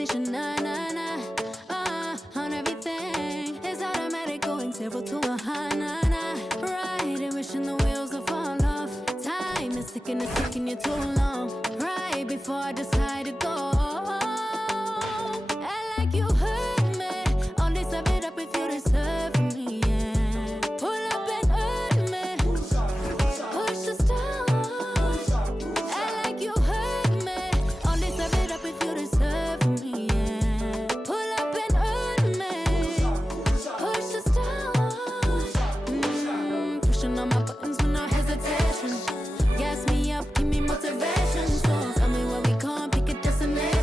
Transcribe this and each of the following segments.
conversation, nah, nah, nah. On everything, it's automatic, going 0 to 100, nah, nah. Right, and wishing the wheels will fall off. Time is ticking, it's taking you too long. Right before I decide to go. Act like you heard me. Only serve it up if you deserve from me, yeah. Pull up and hurt me. Push the start. Act like you heard me. Only serve it up if you deserve from me, yeah. Pull up and hurt me. Push the start. Pushing on my buttons with no hesitation. Gas me up, give me motivation. So tell me where we going, pick a destination.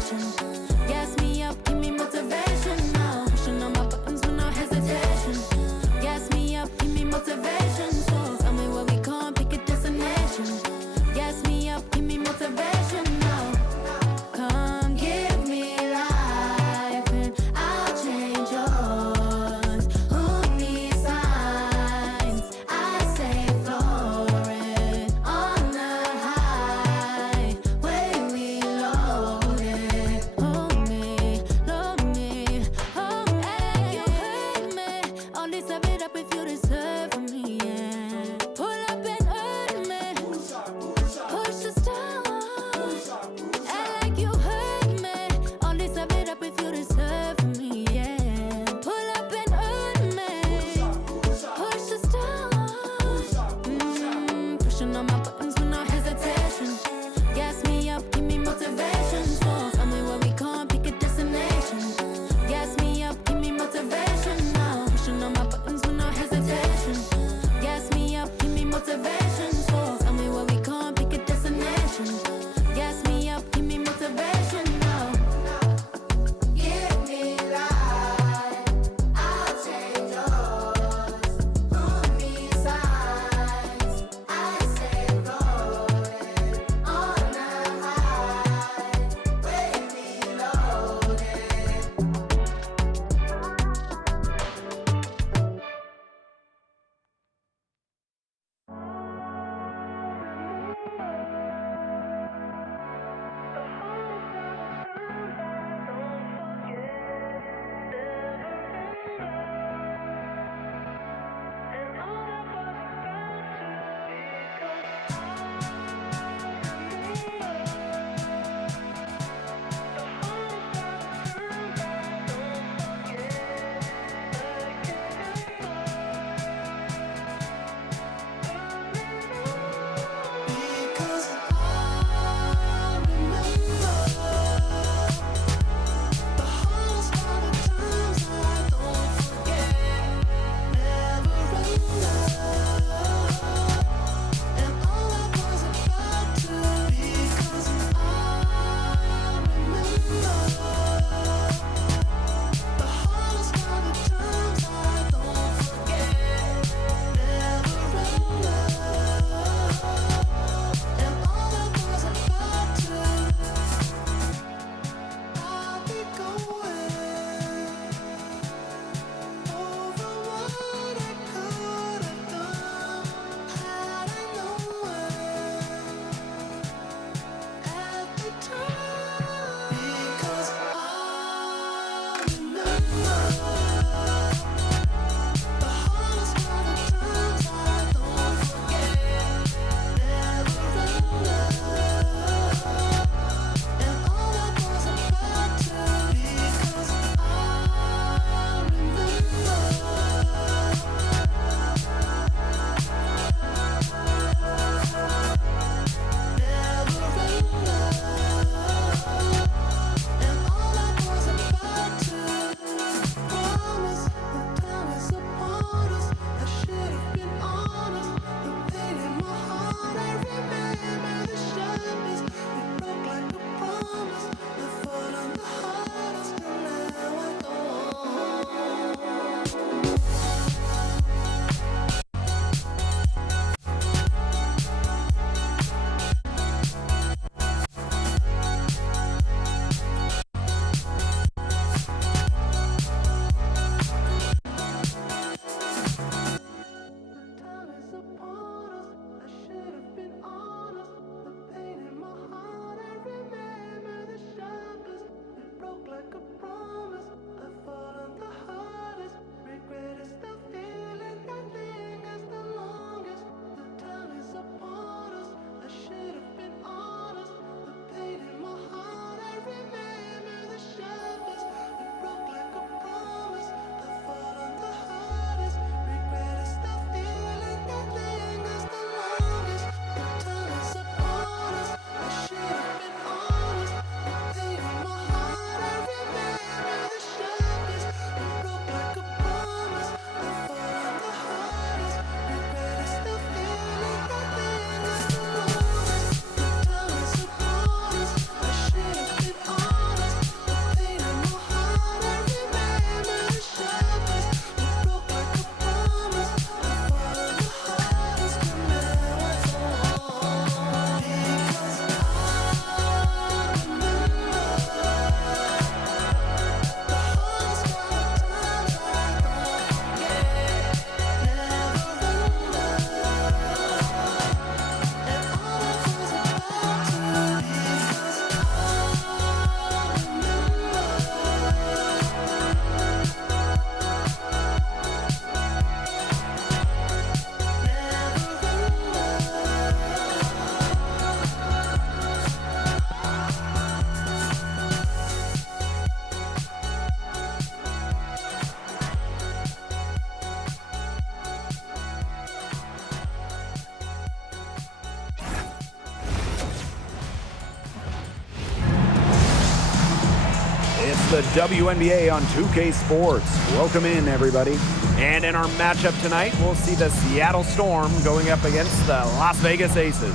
The WNBA on 2K Sports. Welcome in, everybody. And in our matchup tonight, we'll see the Seattle Storm going up against the Las Vegas Aces.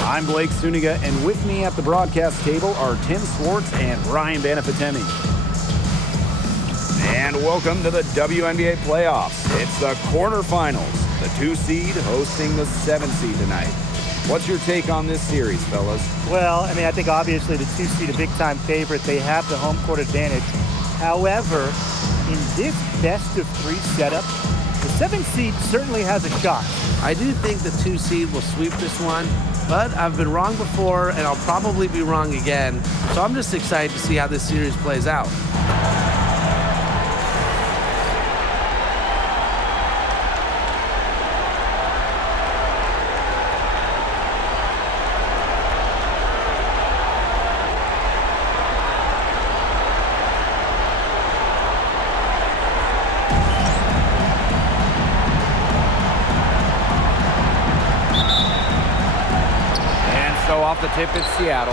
I'm Blake Suniga, and with me at the broadcast table are Tim Swartz and Ryan Banafitemi. And welcome to the WNBA Playoffs. It's the quarterfinals. The 2 seed hosting the 7 seed tonight. What's your take on this series, fellas? Well, I mean, I think obviously the 2 seed a big-time favorite. They have the home court advantage. However, in this best-of-3 setup, the 7 seed certainly has a shot. I do think the 2 seed will sweep this one, but I've been wrong before, and I'll probably be wrong again. So I'm just excited to see how this series plays out. Off the tip, it's Seattle.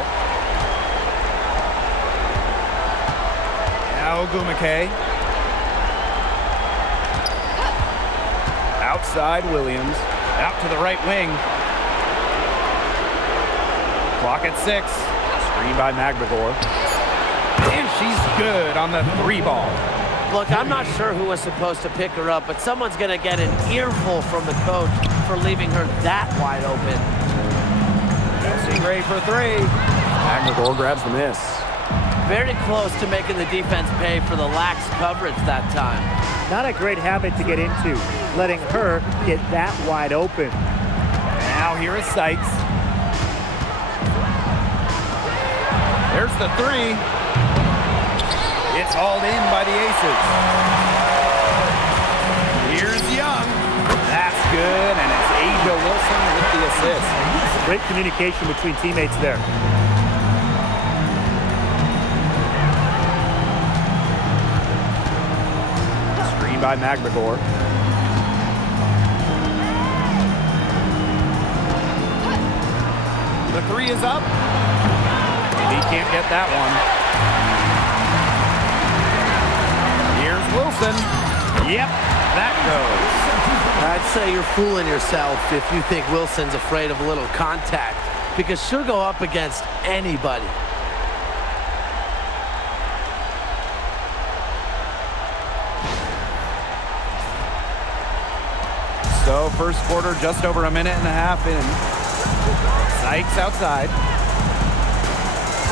Now Ogumake. Outside Williams. Out to the right wing. Clock at 6. Screen by McGregor. And she's good on the 3 ball. Look, I'm not sure who was supposed to pick her up, but someone's going to get an earful from the coach for leaving her that wide open. Ready for 3. McGregor grabs the miss. Very close to making the defense pay for the lax coverage that time. Not a great habit to get into, letting her get that wide open. Now here is Sykes. There's the 3. It's hauled in by the Aces. Here's Young. That's good, and it's Asia Wilson with the assist. Great communication between teammates there. Screen by McGregor. The 3 is up. He can't get that one. Here's Wilson. Yep, that goes. I'd say you're fooling yourself if you think Wilson's afraid of a little contact, because she'll go up against anybody. So first quarter, just over a minute and a half in. Sykes outside.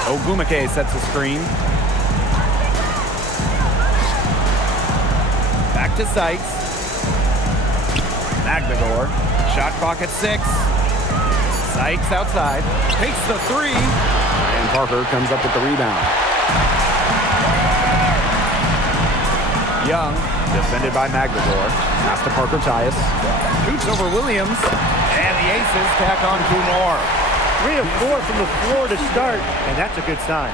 Ogumake sets a screen. Back to Sykes. McGregor, shot clock at 6. Sykes outside, takes the 3. And Parker comes up with the rebound. Young, defended by Magdagor. Pass to Parker Tyus. Shoots over Williams. And the Aces tack on 2 more. 3 of 4 from the floor to start, and that's a good sign.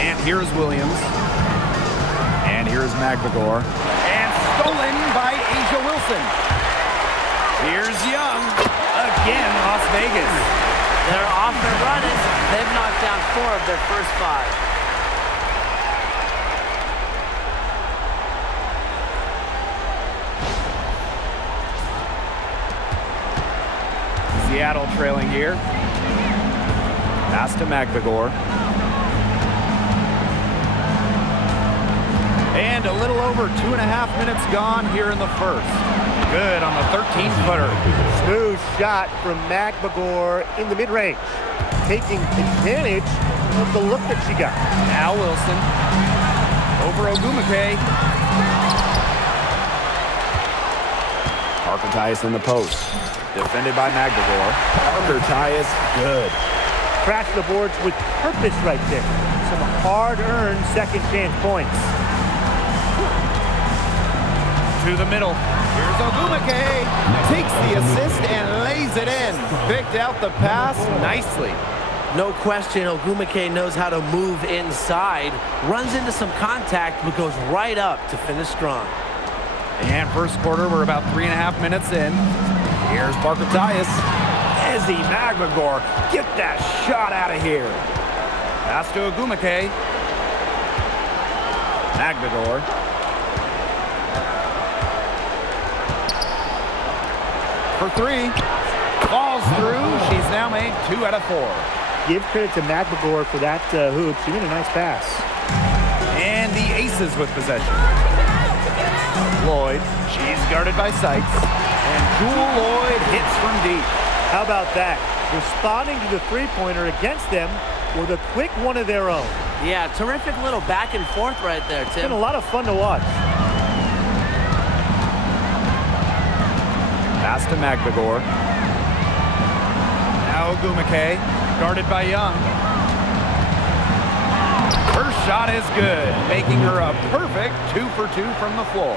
And here's Williams. And here's Magdagor. And stolen by A'ja Wilson. Here's Young. Again, Las Vegas. They're off and running. They've knocked down 4 of their first 5. Seattle trailing here. Pass to Magdagor. And a little over 2.5 minutes gone here in the first. Good on the 13-footer. Smooth shot from Magdagor in the mid-range, taking advantage of the look that she got. Now Wilson over Ogumake. Parker Tyus in the post. Defended by Magdagor. Parker Tyus, good. Crashed the boards with purpose right there. Some hard-earned second chance points. To the middle. Here's Ogumake. Takes the assist and lays it in. Picked out the pass nicely. No question, Ogumake knows how to move inside. Runs into some contact, but goes right up to finish strong. And first quarter, we're about 3.5 minutes in. Here's Parker Tyus. Izzy Magdagor, get that shot out of here. Pass to Ogumake. Magdagor. For 3. Falls through. She's now made 2 out of 4. Give credit to Magdagor for that hoop. She made a nice pass. And the Aces with possession. Loyd. She's guarded by Sykes. And Jewell Loyd hits from deep. How about that? Responding to the three-pointer against them with a quick one of their own. Yeah, terrific little back and forth right there, It's Tim. been a lot of fun to watch. Pass to Magdagor. Now Ogumake, guarded by Young. Her shot is good, making her a perfect 2 for 2 from the floor.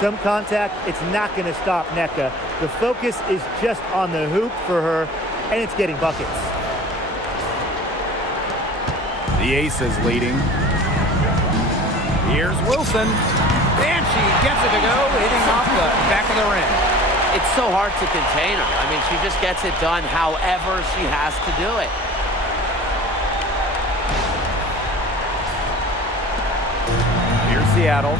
Some contact, it's not going to stop Nneka. The focus is just on the hoop for her, and it's getting buckets. The Aces leading. Here's Wilson. And she gets it to go, hitting off the back of the rim. It's so hard to contain her. I mean, she just gets it done however she has to do it. Here's Seattle.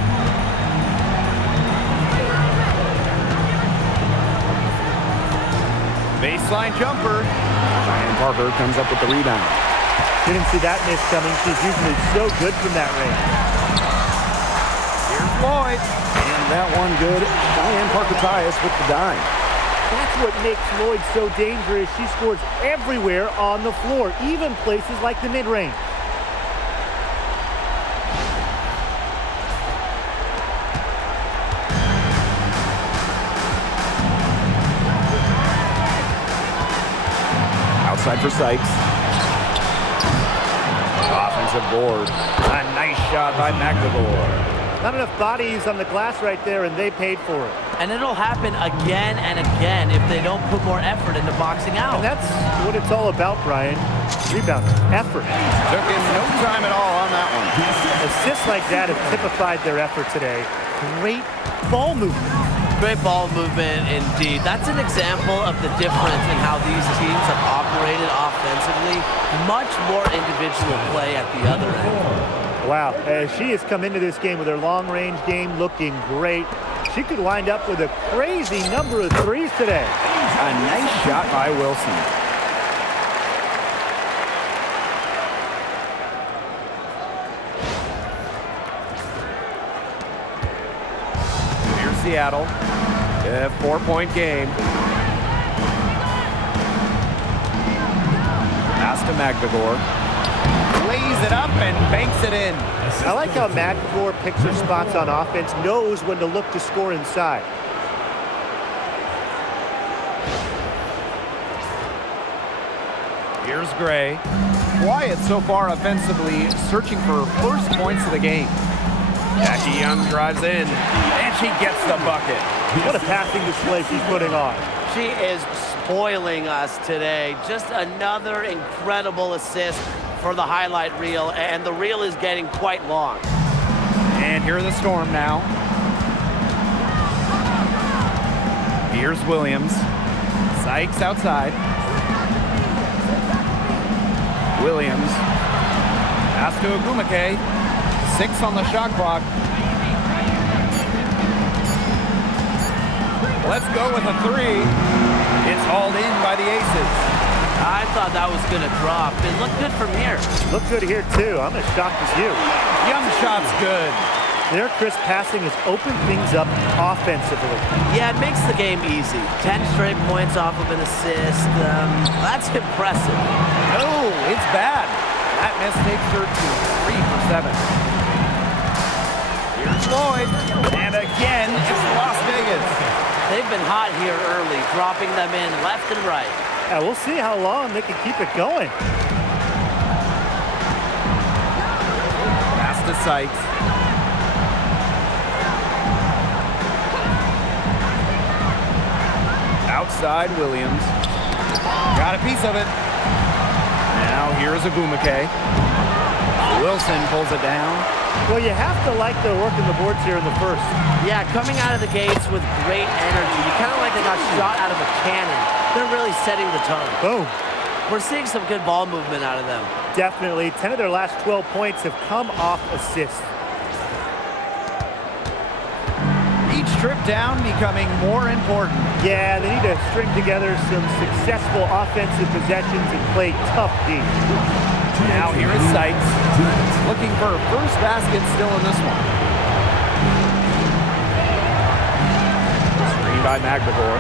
Baseline jumper. Cheyenne Parker comes up with the rebound. Didn't see that miss coming. She's usually so good from that range. Here's Loyd. And that one good. Cheyenne Parker Tyus with the dime. That's what makes Loyd so dangerous. She scores everywhere on the floor, even places like the mid-range. Outside for Sykes. Offensive board. A nice shot by Magdagor. Not enough bodies on the glass right there, and they paid for it. And it'll happen again and again if they don't put more effort into boxing out. And that's what it's all about, Brian. Rebound, effort. Took him no time at all on that one. Assists like that have typified their effort today. Great ball movement. Great ball movement indeed. That's an example of the difference in how these teams have operated offensively. Much more individual play at the other end. Wow, she has come into this game with her long-range game looking great. She could wind up with a crazy number of threes today. A nice shot by Wilson. Here's Seattle. A 4-point game. Pass to Magdagor. Lays it up and banks it in. I like how Magdagor picks her spots on offense, knows when to look to score inside. Here's Gray. Quiet so far offensively, searching for first points of the game. Jackie Young drives in, and she gets the bucket. What a passing display she's putting on. She is spoiling us today. Just another incredible assist for the highlight reel, and the reel is getting quite long. And here are the Storm now. Here's Williams. Sykes outside. Williams. Pass to Agumake. 6 on the shot clock. Let's go with a 3. It's hauled in by the Aces. I thought that was going to drop. It looked good from here. Look good here, too. I'm as shocked as you. Young shot's good. Their crisp passing has opened things up offensively. Yeah, it makes the game easy. 10 straight points off of an assist. That's impressive. Oh, it's bad. That miss takes her to 3 for 7. Here's Loyd. And again, it's Las Vegas. They've been hot here early, dropping them in left and right. Yeah, we'll see how long they can keep it going. Pass to Sykes. Outside Williams. Got a piece of it. Now here's Agumake. Wilson pulls it down. Well, you have to like the work in the boards here in the first. Yeah, coming out of the gates with great energy. You kind of like they got shot out of a cannon. They're really setting the tone. Boom. We're seeing some good ball movement out of them. Definitely. 10 of their last 12 points have come off assists. Each trip down becoming more important. Yeah, they need to string together some successful offensive possessions and play tough D. Now here is Sykes, looking for a first basket still in this one. Screen by Magdegor.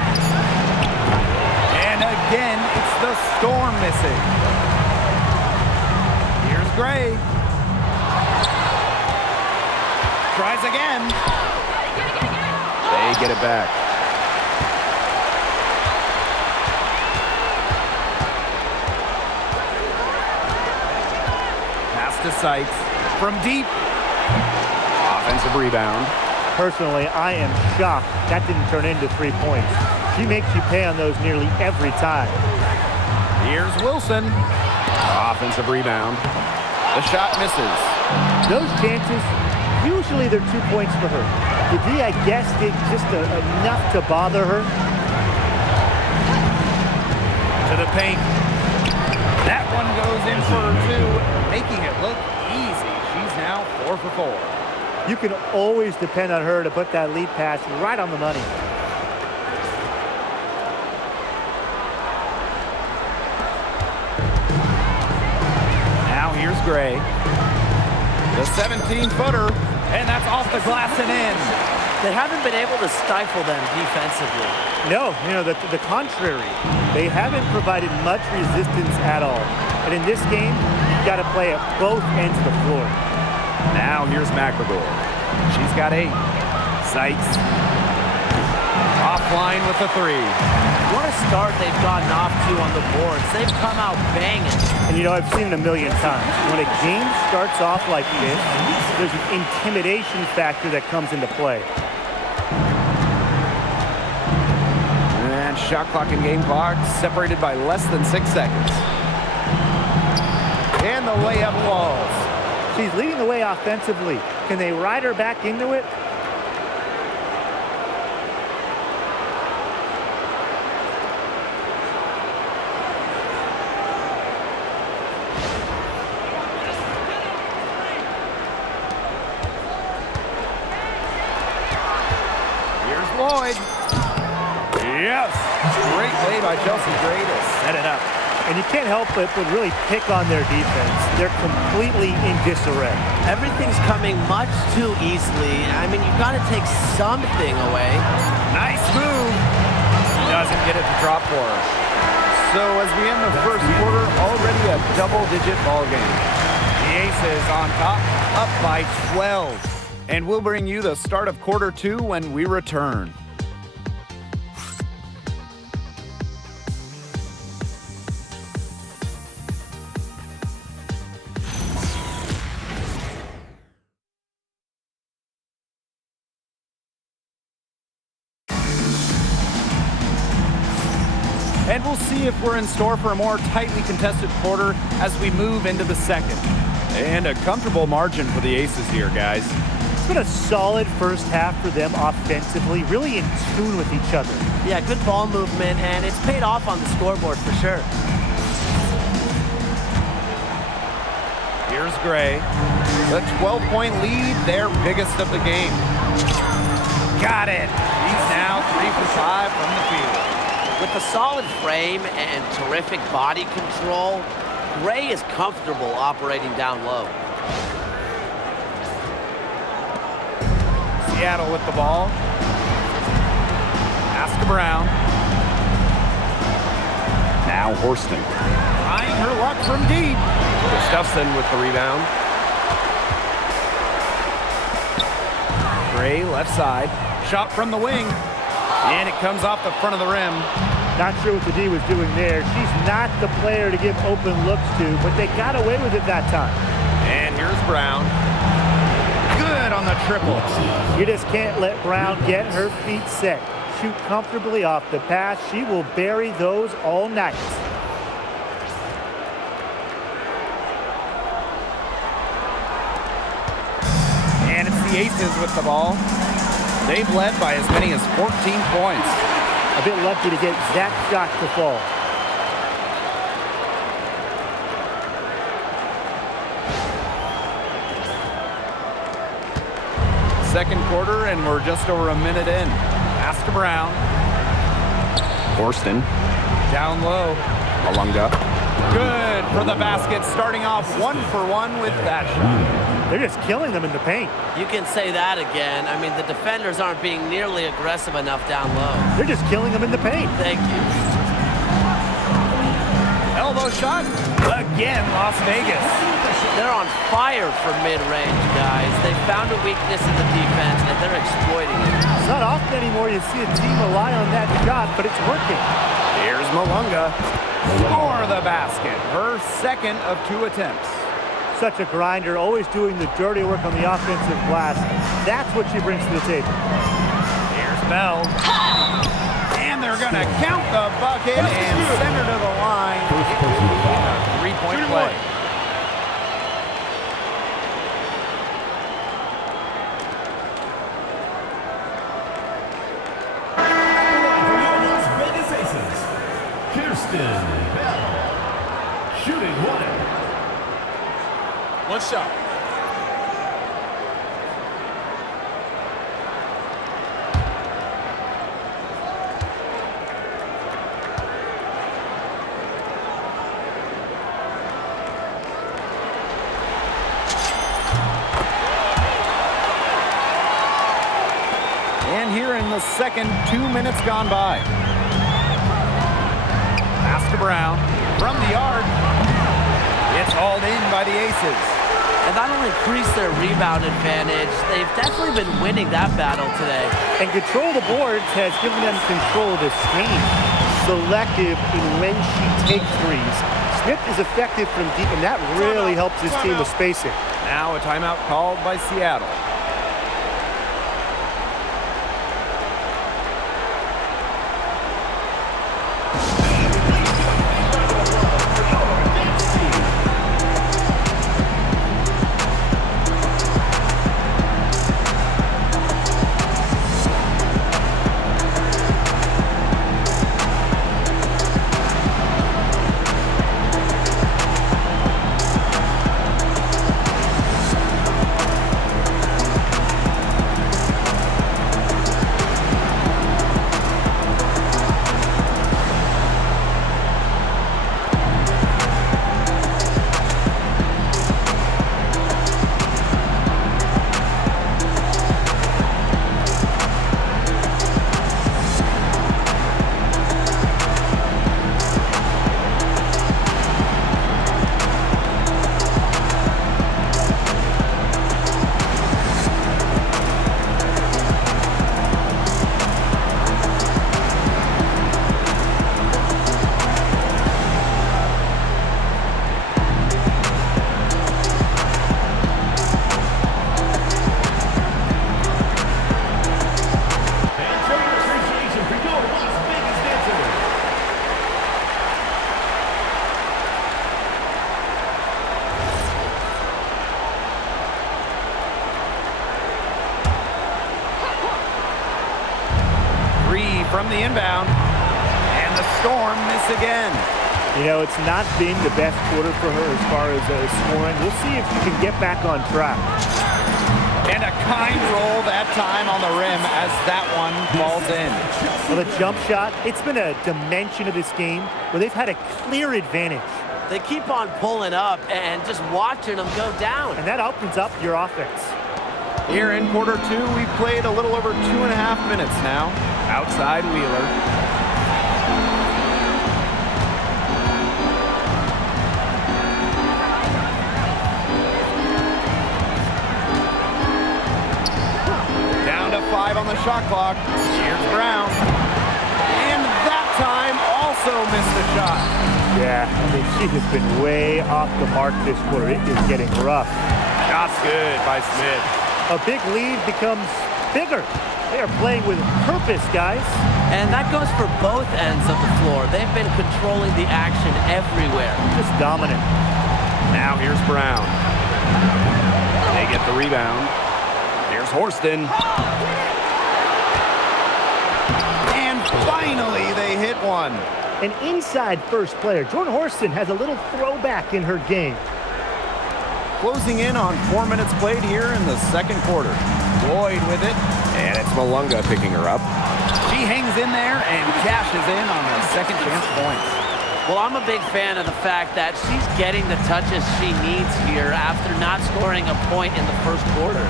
And again, it's the Storm missing. Here's Gray. Tries again. They get it back. Pass to Sykes from deep. Offensive rebound. Personally, I am shocked that didn't turn into 3 points. She makes you pay on those nearly every time. Here's Wilson. Offensive rebound. The shot misses. Those chances, usually they're 2 points for her. The D, I guess, did just enough to bother her. To the paint. That one goes in for 2, making it look easy. She's now 4 for 4. You can always depend on her to put that lead pass right on the money. Now here's Gray. The 17-footer, and that's off the glass and in. They haven't been able to stifle them defensively. No, the contrary. They haven't provided much resistance at all. And in this game, you've got to play at both ends of the floor. Now here's McElroy. She's got 8. Sykes. Offline with the 3. What a start they've gotten off to on the boards. They've come out banging. And I've seen it a million times. When a game starts off like this, there's an intimidation factor that comes into play. And shot clock and game clock separated by less than 6 seconds. And the layup falls. She's leading the way offensively. Can they ride her back into it? Here's Loyd. Yes. Great play by Chelsea Gray to set it up. And you can't help but really pick on their defense. They're completely in disarray. Everything's coming much too easily. I mean, you've got to take something away. Nice move. Doesn't get it to drop for her. So as we end the first quarter, already a double-digit ball game. The Aces on top, up by 12. And we'll bring you the start of quarter 2 when we return. we'll see if we're in store for a more tightly contested quarter as we move into the second. And a comfortable margin for the Aces here, guys. It's been a solid first half for them offensively, really in tune with each other. Yeah, good ball movement, and it's paid off on the scoreboard for sure. Here's Gray. The 12-point lead, their biggest of the game. Got it. He's now 3 for 5 from the field. With a solid frame and terrific body control, Gray is comfortable operating down low. Seattle with the ball. Pass to Brown. Now Horston. Trying her luck from deep. Gustafson with the rebound. Gray left side. Shot from the wing. And it comes off the front of the rim. Not sure what the D was doing there. She's not the player to give open looks to, but they got away with it that time. And here's Brown. Good on the triple. You just can't let Brown get her feet set. Shoot comfortably off the pass. She will bury those all night. And it's the Aces with the ball. They've led by as many as 14 points. A bit lucky to get that shot to fall. Second quarter, and we're just over a minute in. Pass to Brown. Horston. Down low. Malunga. Good for the basket, starting off 1 for 1 with that shot. They're just killing them in the paint. You can say that again. I mean, the defenders aren't being nearly aggressive enough down low. They're just killing them in the paint. Thank you. Elbow shot. Again, Las Vegas. They're on fire for mid-range, guys. They found a weakness in the defense, and they're exploiting it. It's not often anymore you see a team rely on that shot, but it's working. Here's Malunga for the basket. Her second of 2 attempts. Such a grinder, always doing the dirty work on the offensive glass. That's what she brings to the table. Here's Bell. And they're going to count the bucket and send her to the line. A 3-point play. Shooting 1. One shot. And here in the second, 2 minutes gone by. Pass to Brown from the yard. It's hauled in by the Aces. And not only increased their rebound advantage, they've definitely been winning that battle today. And control of the boards has given them control of this game. Selective in when she takes threes. Smith is effective from deep, and that really helps his team with spacing. Now a timeout called by Seattle. from the inbound. And the Storm miss again. You know, it's not been the best quarter for her as far as scoring. We'll see if she can get back on track. And a kind roll that time on the rim as that one falls in. Well, the jump shot, it's been a dimension of this game where they've had a clear advantage. They keep on pulling up and just watching them go down. And that opens up your offense. Here in quarter two, we've played a little over 2.5 minutes now. Outside Wheeler. Down to 5 on the shot clock. Here's Brown. And that time also missed the shot. Yeah, I mean, she has been way off the mark this quarter. It is getting rough. Shot's good by Smith. A big lead becomes bigger. They are playing with purpose, guys. And that goes for both ends of the floor. They've been controlling the action everywhere. Just dominant. Now here's Brown. They get the rebound. Here's Horston. And finally they hit one. An inside first player. Jordan Horston has a little throwback in her game. Closing in on 4 minutes played here in the second quarter. Loyd with it, and it's Malunga picking her up. She hangs in there and cashes in on the second chance points. Well, I'm a big fan of the fact that she's getting the touches she needs here after not scoring a point in the first quarter.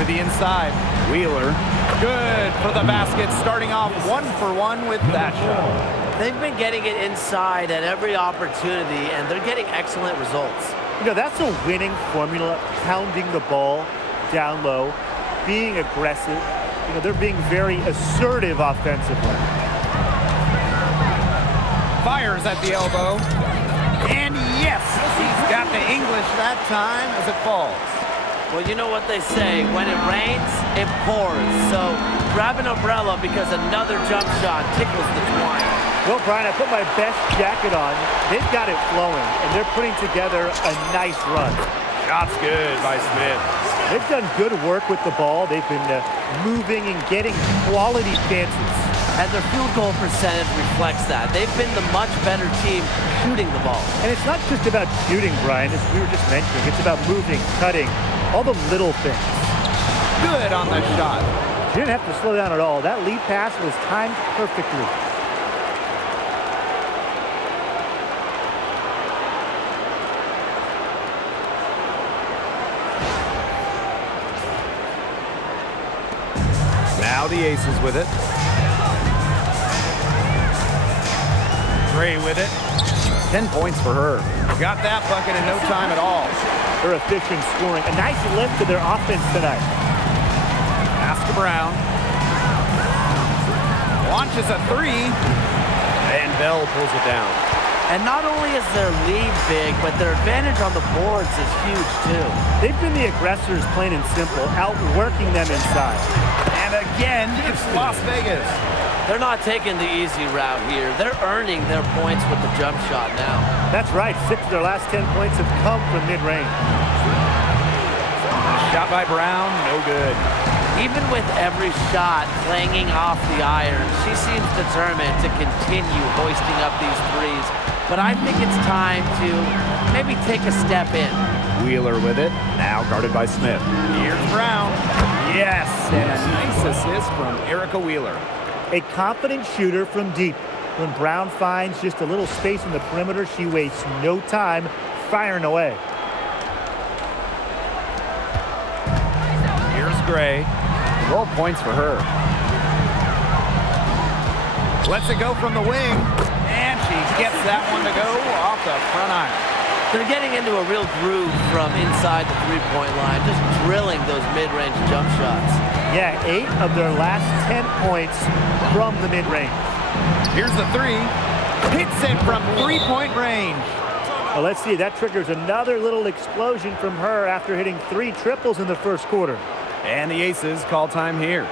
To the inside, Wheeler. Good for the basket, starting off 1 for 1 with that shot. They've been getting it inside at every opportunity, and they're getting excellent results. You know, that's a winning formula, pounding the ball down low, being aggressive. You know, they're being very assertive offensively. Fires at the elbow. And yes, he's got the English that time as it falls. Well, you know what they say, when it rains, it pours. So grab an umbrella because another jump shot tickles the twine. Well, Brian, I put my best jacket on. They've got it flowing, and they're putting together a nice run. Shot's good by Smith. They've done good work with the ball. They've been moving and getting quality chances. And their field goal percentage reflects that. They've been the much better team shooting the ball. And it's not just about shooting, Brian, as we were just mentioning. It's about moving, cutting, all the little things. Good on the shot. She didn't have to slow down at all. That lead pass was timed perfectly. Now the Aces with it. Gray with it. 10 points for her. Got that bucket in no time at all. Her efficient scoring. A nice lift to their offense tonight. Pass to Brown. Launches a three. And Bell pulls it down. And not only is their lead big, but their advantage on the boards is huge too. They've been the aggressors, plain and simple, outworking them inside. And again, it's Las Vegas. They're not taking the easy route here. They're earning their points with the jump shot now. That's right. 6 of their last 10 points have come from mid-range. Shot by Brown, no good. Even with every shot clanging off the iron, she seems determined to continue hoisting up these threes. But I think it's time to maybe take a step in. Wheeler with it, now guarded by Smith. Here's Brown. Yes, and a nice assist from Erica Wheeler. A confident shooter from deep. When Brown finds just a little space in the perimeter, she wastes no time firing away. Here's Gray. 12 points for her. Lets it go from the wing, and she gets that one to go off the front iron. They're getting into a real groove from inside the three-point line, just drilling those mid-range jump shots. Yeah, 8 of their last 10 points from the mid-range. Here's the three. Hits it from three-point range. Well, let's see. That triggers another little explosion from her after hitting 3 triples in the first quarter. And the Aces call time here.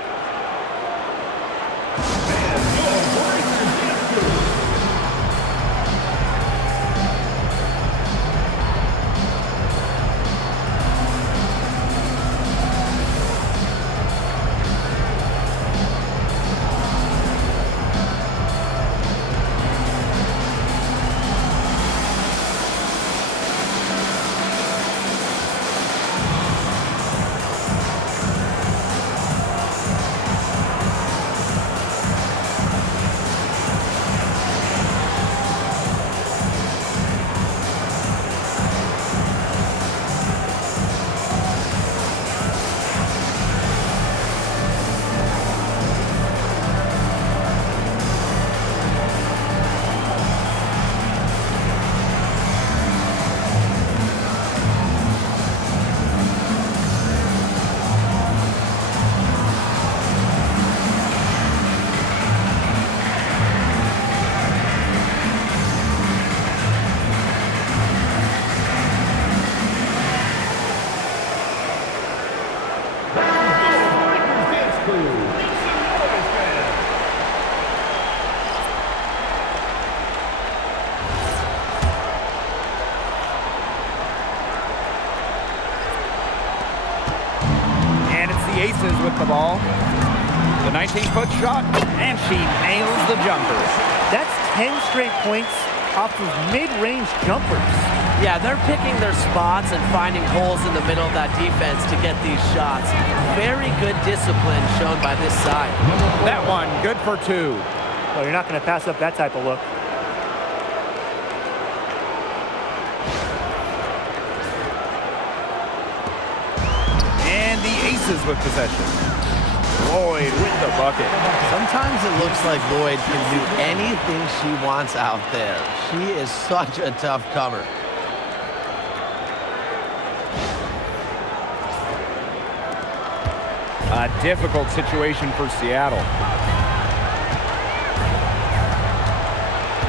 the Aces with the ball. The 19-foot shot, and she nails the jumper. That's 10 straight points off of mid-range jumpers. Yeah, they're picking their spots and finding holes in the middle of that defense to get these shots. Very good discipline shown by this side. That one, good for 2. Well, you're not going to pass up that type of look. And the Aces with possession. Loyd with the bucket. Sometimes it looks like Loyd can do anything she wants out there. She is such a tough cover. A difficult situation for Seattle.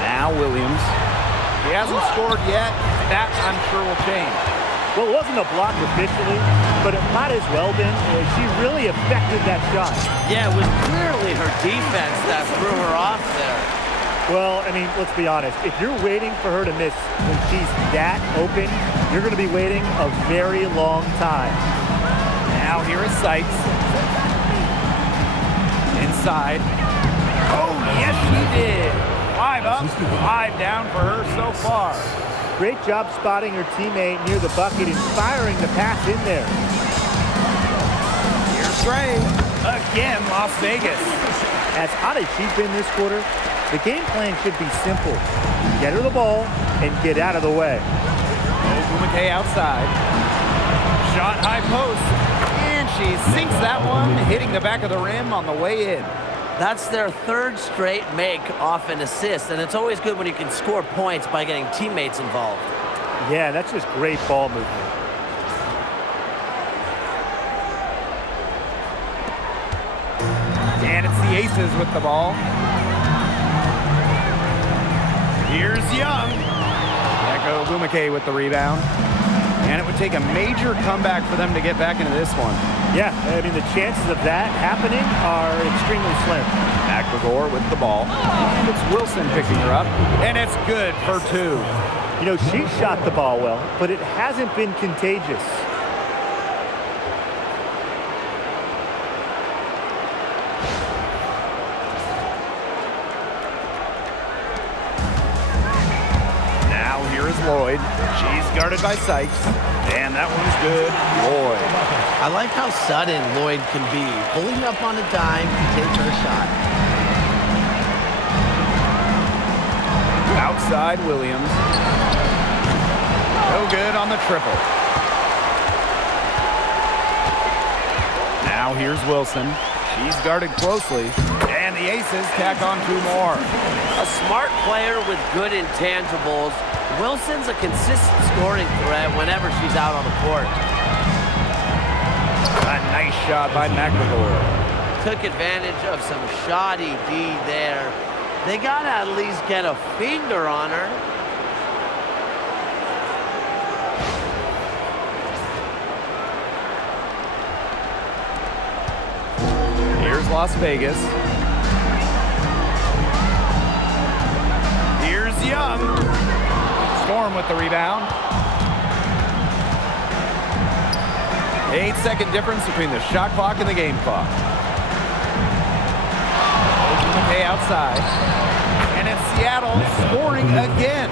Now Williams. He hasn't scored yet. That, I'm sure, will change. Well, it wasn't a block officially, but it might as well been. She really affected that shot. Yeah, it was clearly her defense that threw her off there. Well, I mean, let's be honest. If you're waiting for her to miss when she's that open, you're going to be waiting a very long time. Now here is Sykes. Inside. Oh, yes, she did. 5 up, 5 down for her so far. Great job spotting her teammate near the bucket and firing the pass in there. Here's Gray. Again, Las Vegas. As hot as she's been this quarter, the game plan should be simple. Get her the ball and get out of the way. Ogumake outside. Shot high post. And she sinks that one, hitting the back of the rim on the way in. That's their 3rd straight make off an assist, and it's always good when you can score points by getting teammates involved. Yeah, that's just great ball movement. And it's the Aces with the ball. Here's Young. Echo Ogumake with the rebound. And it would take a major comeback for them to get back into this one. Yeah, I mean, the chances of that happening are extremely slim. McGregor with the ball. And it's Wilson picking her up. And it's good for 2. You know, she shot the ball well, but it hasn't been contagious. Now here is Loyd. She's guarded by Sykes. And that one's good. Loyd. I like how sudden Loyd can be, pulling up on a dime to take her shot. Outside Williams. No good on the triple. Now here's Wilson. She's guarded closely. And the Aces tack on 2 more. A smart player with good intangibles. Wilson's a consistent scoring threat whenever she's out on the court. A nice shot by McGregor. Took advantage of some shoddy D there. They got to at least get a finger on her. Here's Las Vegas. Here's Young. Storm with the rebound. 8-second difference between the shot clock and the game clock. Okay, outside. And it's Seattle scoring again.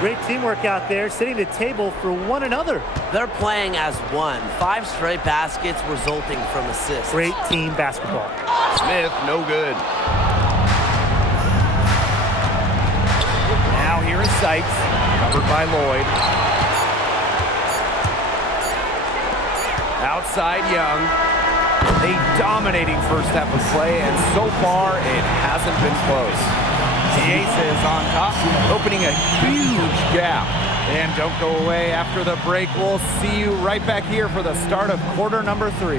Great teamwork out there, setting the table for one another. They're playing as one. 5 straight baskets resulting from assists. Great team basketball. Smith, no good. Now here is Sykes, covered by Loyd. Outside Young. A dominating first half of play, and so far it hasn't been close. The Aces on top, opening a huge gap. And don't go away after the break. We'll see you right back here for the start of quarter number 3.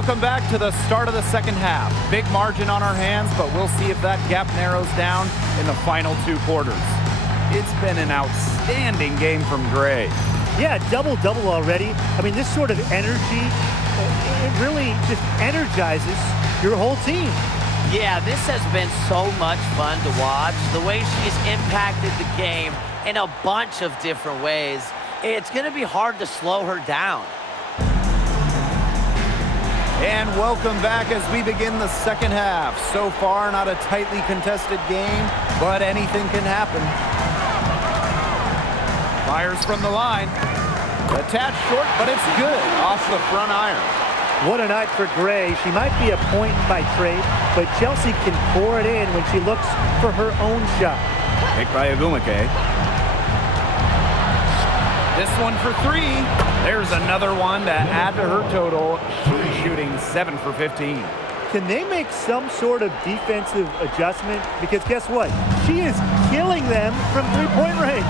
Welcome back to the start of the second half. Big margin on our hands, but we'll see if that gap narrows down in the final 2 quarters. It's been an outstanding game from Gray. Yeah, double-double already. I mean, this sort of energy, it really just energizes your whole team. Yeah, this has been so much fun to watch. The way she's impacted the game in a bunch of different ways. It's going to be hard to slow her down. And welcome back as we begin the second half. So far, not a tightly contested game, but anything can happen. Fires from the line. Attached short, but it's good off the front iron. What a night for Gray. She might be a point by trade, but Chelsea can pour it in when she looks for her own shot. Picked by Ogumake. This one for 3. There's another one to add to her total. She's shooting 7 for 15. Can they make some sort of defensive adjustment? Because guess what? She is killing them from three-point range.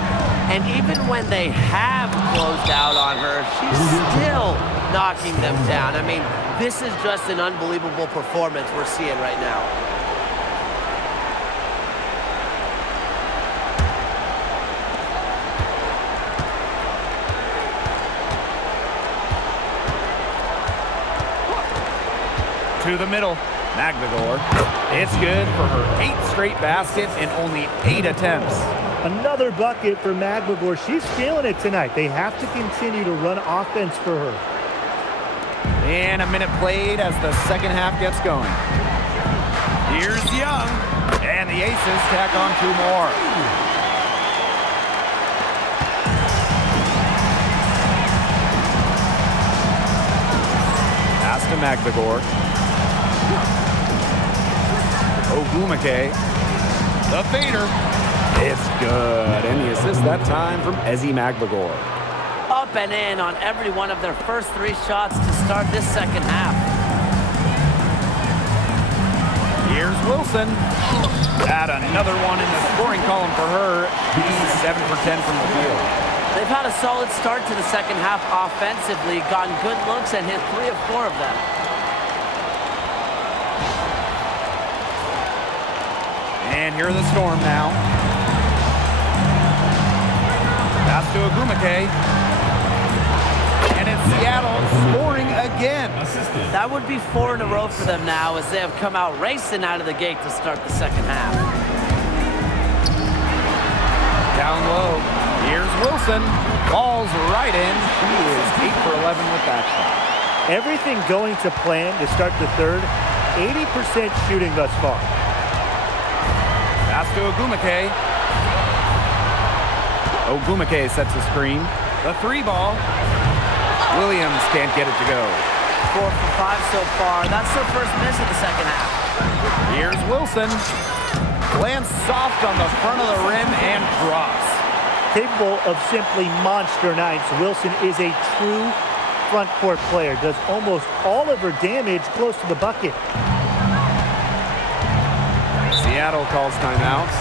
And even when they have closed out on her, she's still knocking them down. I mean, this is just an unbelievable performance we're seeing right now. To the middle, Magdagor. It's good for her 8th straight basket in only 8 attempts. Another bucket for Magdagor. She's feeling it tonight. They have to continue to run offense for her. And a minute played as the second half gets going. Here's Young, and the Aces tack on 2 more. Pass to Magdagor. Ogumake, the fader. It's good, and the assist that time from Ezi Magdagor. Up and in on every one of their first 3 shots to start this second half. Here's Wilson. Add another one in the scoring column for her. She's 7 for 10 from the field. They've had a solid start to the second half offensively, gotten good looks and hit 3 of 4 of them. And here are the Storm now. Pass to Ogumake. And it's Seattle scoring again. That would be 4 in a row for them now as they have come out racing out of the gate to start the second half. Down low. Here's Wilson. Falls right in. She is 8 for 11 with that shot. Everything going to plan to start the third. 80% shooting thus far. Pass to Ogumake. Ogumake sets a screen. The 3 ball. Williams can't get it to go. 4 for 5 so far. That's their first miss of the second half. Here's Wilson. Lands soft on the front of the rim and drops. Capable of simply monster nights, Wilson is a true front court player. Does almost all of her damage close to the bucket. Seattle calls timeouts.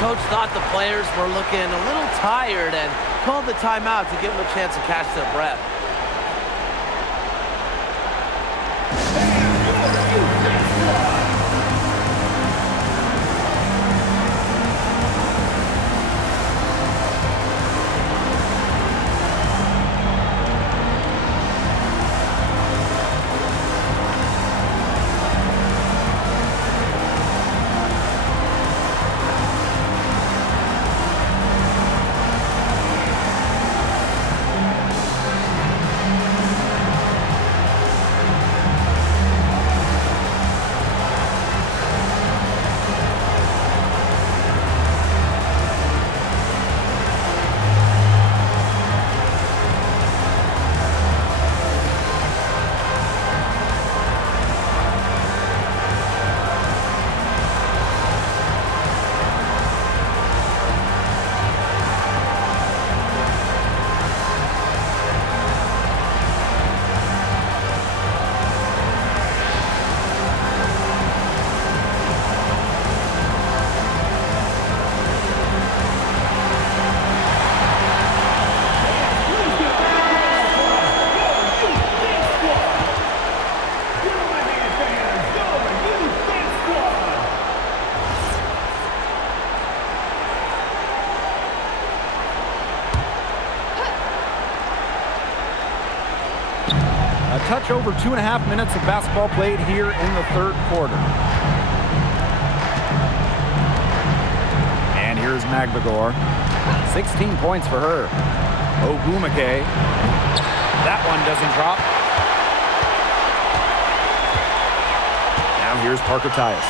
Coach thought the players were looking a little tired and called the timeout to give them a chance to catch their breath. touch over 2.5 minutes of basketball played here in the third quarter. And here's Magbagor. 16 points for her. Ogumake. That one doesn't drop. Now here's Parker Tyus.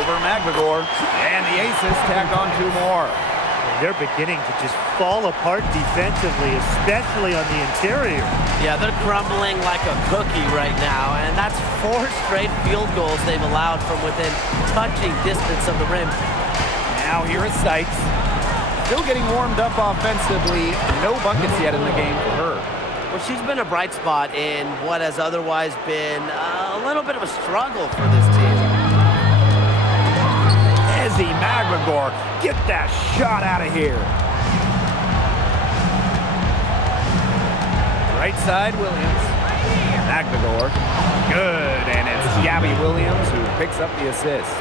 Over Magbagor. And the Aces tack on 2 more. They're beginning to just fall apart defensively, especially on the interior. Yeah, they're crumbling like a cookie right now, and that's 4 straight field goals they've allowed from within touching distance of the rim. Now here is Sykes. Still getting warmed up offensively. No buckets yet in the game for her. Well, she's been a bright spot in what has otherwise been a little bit of a struggle for this team. Ezzy Magbagor, get that shot out of here. Right side, Williams. Magbagor, good, and it's Gabby Williams who picks up the assist.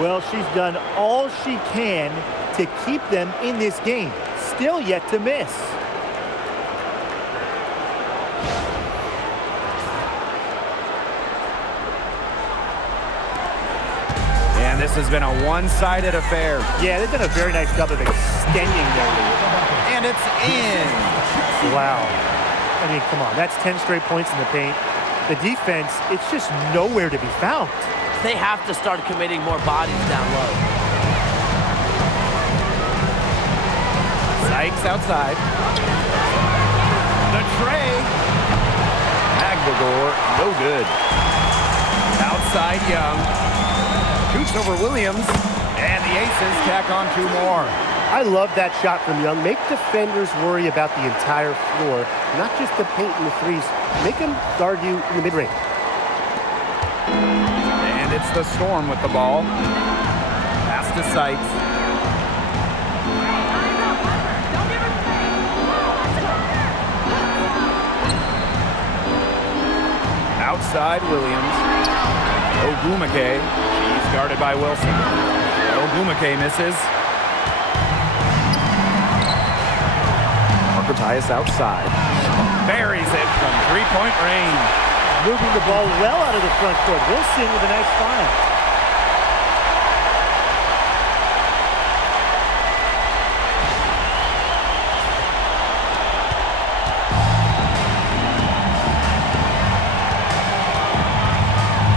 Well, she's done all she can to keep them in this game. Still yet to miss. And this has been a one-sided affair. Yeah, they've done a very nice job of extending their lead. And it's in. Wow. I mean, come on. That's 10 straight points in the paint. The defense, it's just nowhere to be found. They have to start committing more bodies down low. Sykes outside. The tray. Magbagor, no good. Outside Young. Shoots over Williams. And the Aces tack on 2 more. I love that shot from Young. Make defenders worry about the entire floor, not just the paint and the threes. Make them guard you in the mid-range. And it's the Storm with the ball. Pass to Sykes. Outside Williams. Ogumake. She's guarded by Wilson. Ogumake misses. Parker Tyus outside. Buries it from 3-point range. Moving the ball well out of the front court. Wilson with a nice find.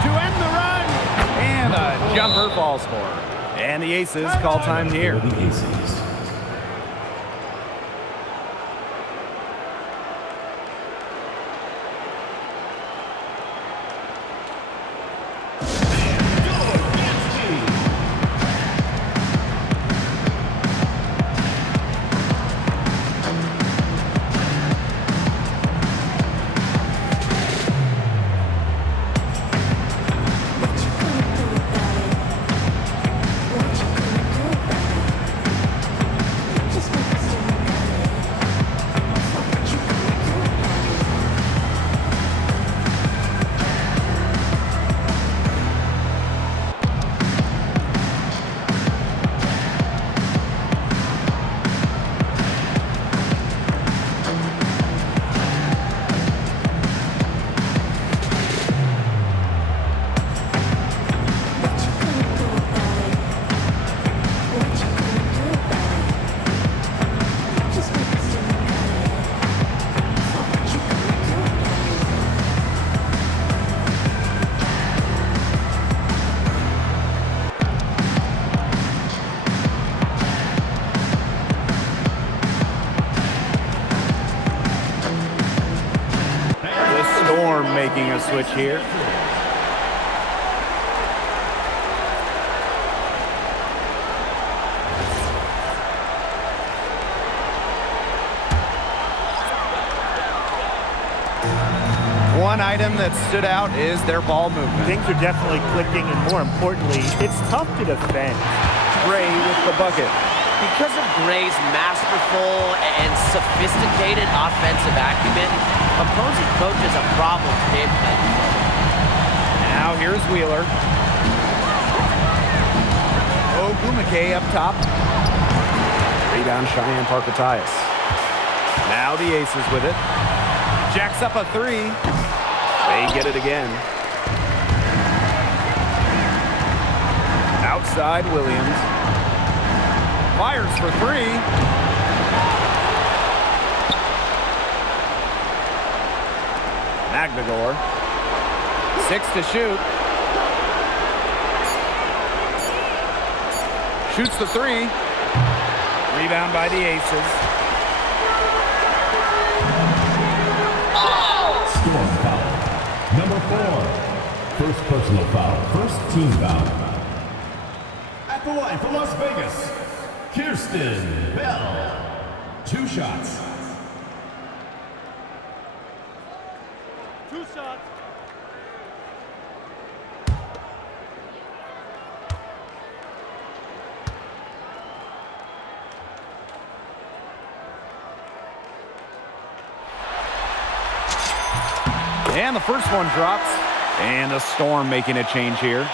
To end the run. And a jumper falls for her. And the Aces call time here. The Aces. Making a switch here. One item that stood out is their ball movement. Things are definitely clicking, and more importantly, it's tough to defend. Gray with the bucket. Because of Gray's masterful and sophisticated offensive acumen, opposing coaches have problems game planning. Now here's Wheeler. Ogumake up top. Rebound Cheyenne Parker Tyus. Now the Aces with it. Jacks up a 3. They get it again. Outside Williams. Fires for three. Magdagor. 6 to shoot. Shoots the three. Rebound by the Aces. Storm foul. Number 4. First personal foul. First team foul. At the line for Las Vegas, Kirsten Bell. 2 shots. 2 shots. And the first one drops. And the Storm making a change here.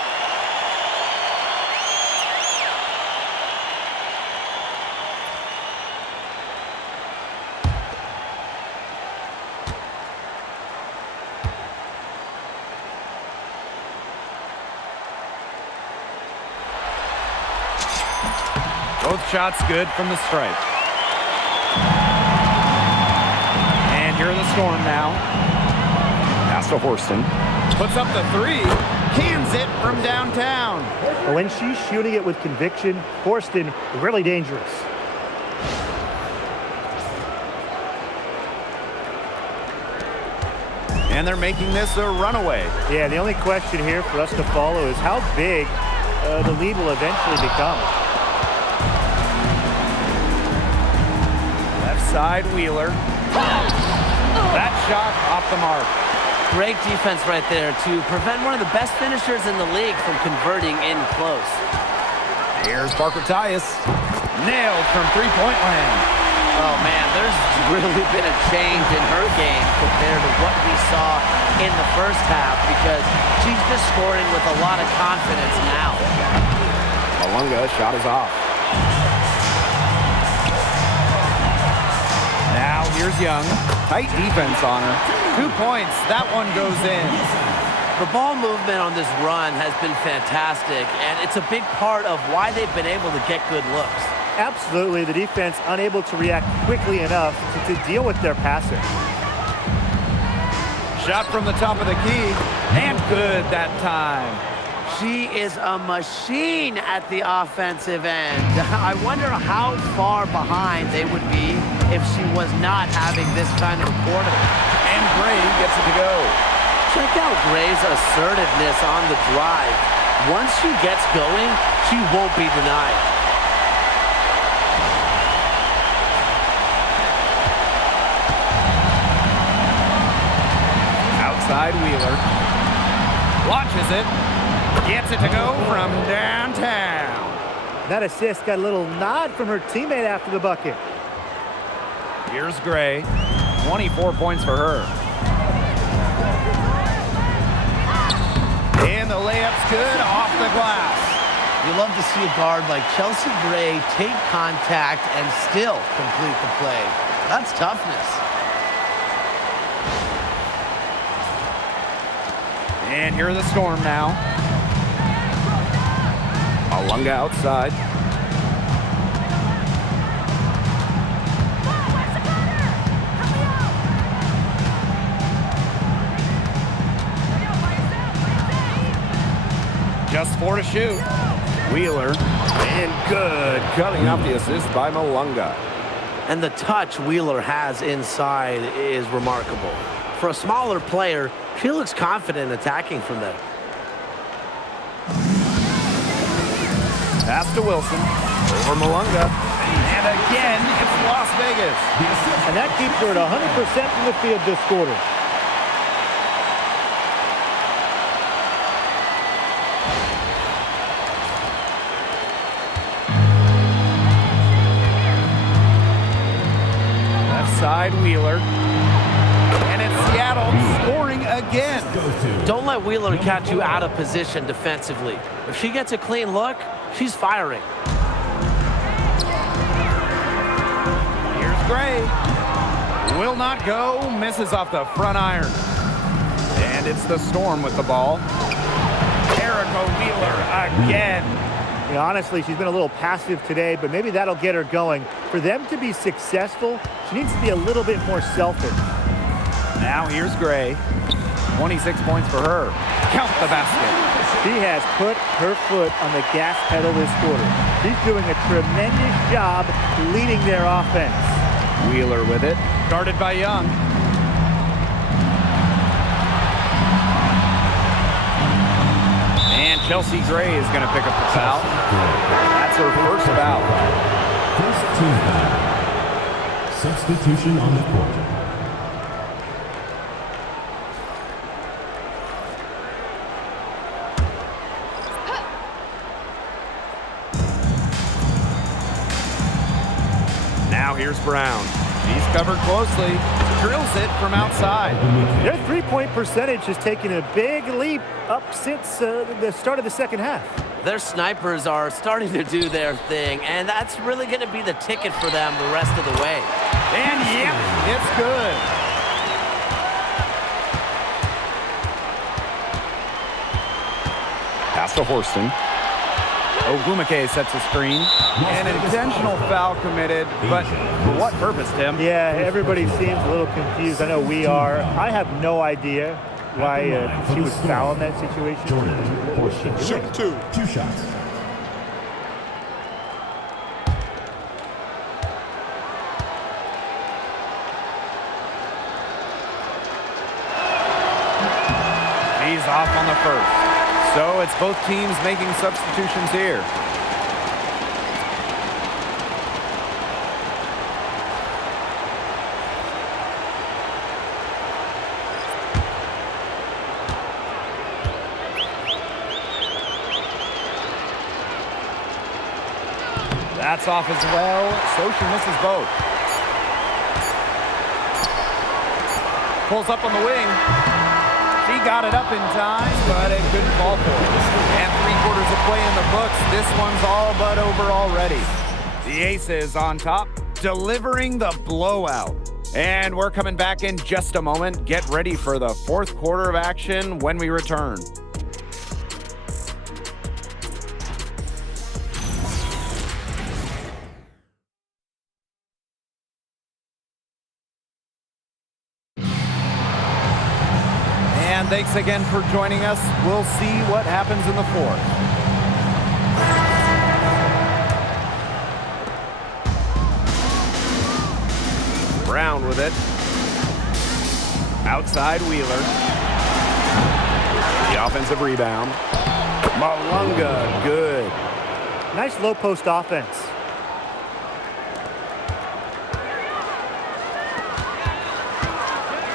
Both shots good from the stripe. And here are the Storm now. Pass to Horston. Puts up the three. Cans it from downtown. When she's shooting it with conviction, Horston really dangerous. And they're making this a runaway. Yeah, the only question here for us to follow is how big the lead will eventually become. Left side, Wheeler. That shot off the mark. Great defense right there to prevent one of the best finishers in the league from converting in close. Here's Parker Tyus. Nailed from three-point land. Oh, man, there's really been a change in her game compared to what we saw in the first half because she's just scoring with a lot of confidence now. Malunga shot is off. Now here's Young. Tight defense on her. 2 points. That one goes in. The ball movement on this run has been fantastic, and it's a big part of why they've been able to get good looks. Absolutely, the defense unable to react quickly enough to deal with their passing. Shot from the top of the key, and good that time. She is a machine at the offensive end. I wonder how far behind they would be if she was not having this kind of quarter. And Gray gets it to go. Check out Gray's assertiveness on the drive. Once she gets going, she won't be denied. Outside Wheeler. Launches it. Gets it to go from downtown. That assist got a little nod from her teammate after the bucket. Here's Gray. 24 points for her. And the layup's good off the glass. You love to see a guard like Chelsea Gray take contact and still complete the play. That's toughness. And here are the Storm now. Malunga outside. Just 4 to shoot. Wheeler. And good. Cutting off the assist by Malunga. And the touch Wheeler has inside is remarkable. For a smaller player, she looks confident attacking from there. Pass to Wilson. Over Malunga. And again, it's Las Vegas. And that keeps her at 100% from the field this quarter. Left side, Wheeler. And it's Seattle scoring again. Don't let Wheeler catch you out of position defensively. If she gets a clean look, she's firing. Here's Gray. Will not go. Misses off the front iron. And And it's the Storm with the ball. Erica Wheeler again. You know, honestly, she's been a little passive today, but maybe that'll get her going. For them to be successful, she needs to be a little bit more selfish. Now here's Gray. 26 points for her. Count the basket. She has put her foot on the gas pedal this quarter. She's doing a tremendous job leading their offense. Wheeler with it. Guarded by Young. And Chelsea Gray is going to pick up the foul. That's her first foul. First team foul. Substitution on the court. Now here's Brown. He's covered closely. Drills it from outside. Their three-point percentage has taken a big leap up since the start of the second half. Their snipers are starting to do their thing, and that's really going to be the ticket for them the rest of the way. And yep, it's good. Pass to Horston. Ogumake sets a screen. An intentional foul committed, but for what purpose, Tim? Yeah, everybody seems a little confused. I know we are. I have no idea why she was foul in that situation. Shoot two shots. He's off on the first. So it's both teams making substitutions here. That's off as well, so she misses both. Pulls up on the wing. She got it up in time, but it couldn't fall for it. And 3/4 of play in the books. This one's all but over already. The Aces on top, delivering the blowout. And we're coming back in just a moment. Get ready for the fourth quarter of action when we return. And thanks again for joining us. We'll see what happens in the fourth. Brown with it. Outside Wheeler. The offensive rebound. Malunga, good. Nice low post offense.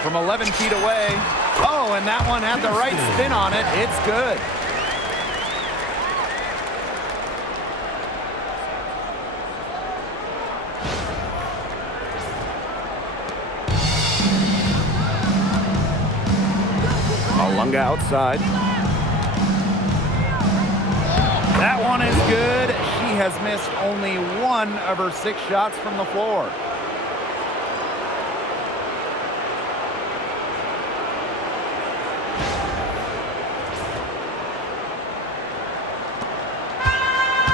From 11 feet away. Oh, and that one had the right spin on it. It's good. Malunga outside. That one is good. She has missed only one of her 6 shots from the floor.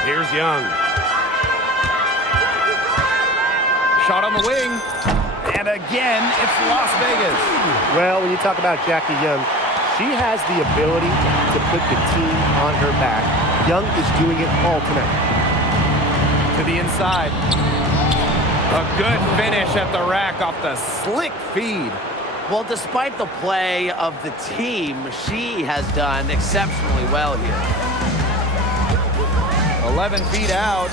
Here's Young. Shot on the wing. And again, it's Las Vegas. Well, when you talk about Jackie Young, she has the ability to put the team on her back. Young is doing it all tonight. To the inside. A good finish at the rack off the slick feed. Well, despite the play of the team, she has done exceptionally well here. 11 feet out.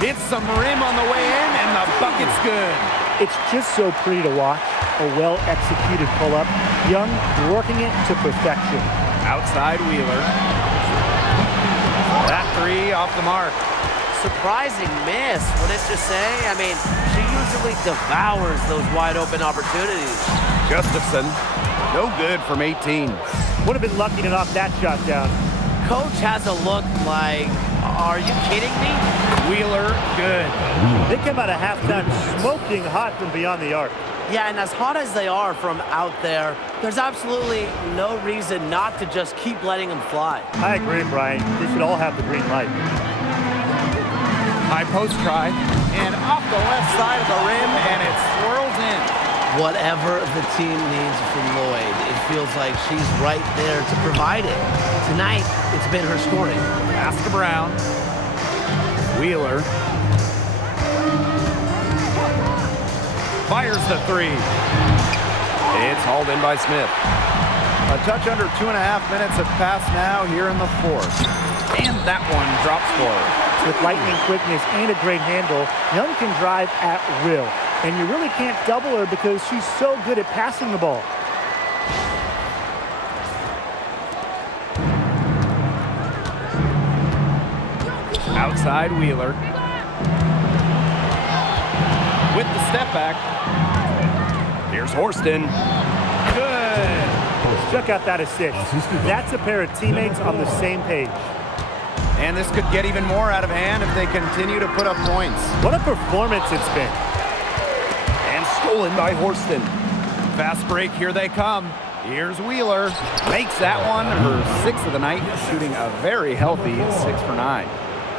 It's some rim on the way in, and the bucket's good. It's just so pretty to watch. A well-executed pull-up. Young working it to perfection. Outside Wheeler. That 3 off the mark. Surprising miss, wouldn't you say? I mean, she usually devours those wide-open opportunities. Gustafson, no good from 18. Would have been lucky to knock that shot down. Coach has a look like, are you kidding me? Wheeler, good. They come out of halftime smoking hot from beyond the arc. Yeah, and as hot as they are from out there, there's absolutely no reason not to just keep letting them fly. I agree, Brian. They should all have the green light. High post try, and off the left side of the rim, and it swirls in. Whatever the team needs from Loyd, it feels like she's right there to provide it. Tonight, it's been her scoring. Pass to Brown. Wheeler. Fires the three. It's hauled in by Smith. A touch under 2.5 minutes have passed now here in the fourth. And that one drops for her. With lightning quickness and a great handle, Young can drive at will. And you really can't double her because she's so good at passing the ball. Outside Wheeler. With the step back. Here's Horston. Good. Check out that assist. That's a pair of teammates on the same page. And this could get even more out of hand if they continue to put up points. What a performance it's been. And stolen by Horston. Fast break, here they come. Here's Wheeler. Makes that one her 6th of the night, shooting a very healthy 6 for 9.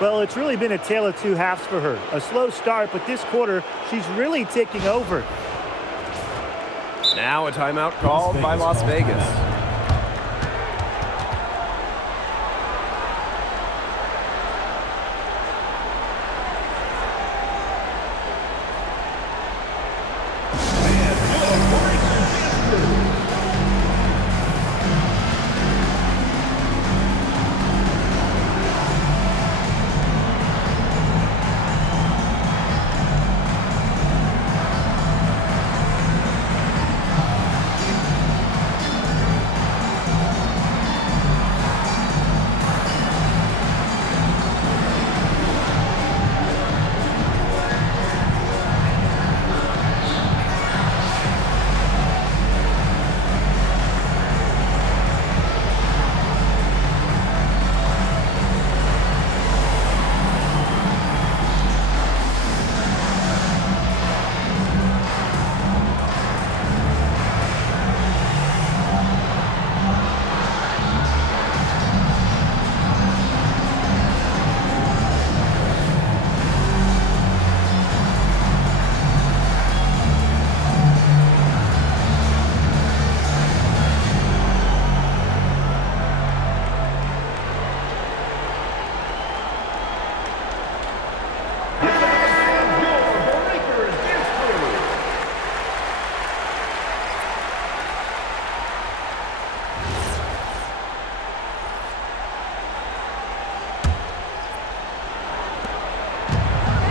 Well, it's really been a tale of two halves for her. A slow start, but this quarter, she's really taking over. Now a timeout called by Las Vegas.